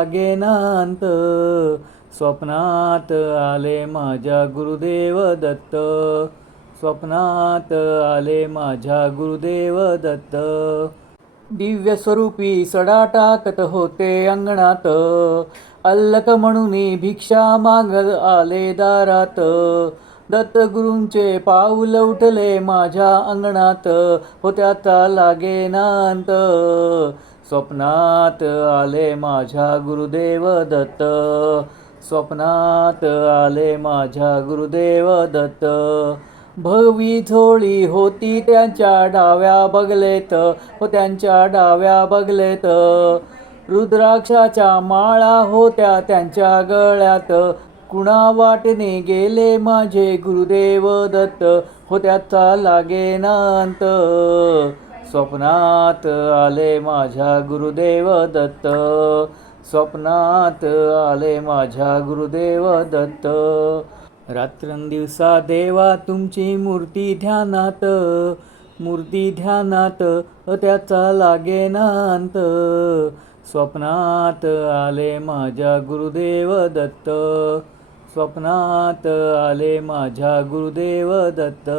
लागेनांत. स्वप्नात आले माझ्या गुरुदेव दत्त. स्वप्नात आले माझ्या गुरुदेव दत्त. दिव्य स्वरूपी सडा टाकत होते अंगणात. अल्लक म्हणून भिक्षा माग आले दारात. दत्तगुरूंचे पाऊल उठले माझ्या अंगणात. होत्याचा लागेनांत. स्वप्नात आले माझ्या गुरुदेव दत्त. स्वप्नात आले माझ्या गुरुदेव दत्त. भगवी झोळी होती त्यांच्या डाव्या बगलेत. त्यांच्या डाव्या बगलेत. रुद्राक्षाच्या माळा होत्या त्यांच्या गळ्यात. कुणा वाटेने गेले माझे गुरुदेव दत्त. त्याचा लागेनांत. स्वप्नात आले माझ्या गुरुदेव दत्त. स्वप्नात आले माझ्या गुरुदेव दत्त. रात्रंदिवसा देवा तुमची मूर्ती ध्यानात. मूर्ती ध्यानात त्याचा लागेनांत. स्वप्नात आले माझ्या गुरुदेव दत्त. स्वप्नात आले माझ्या गुरुदेव दत्त.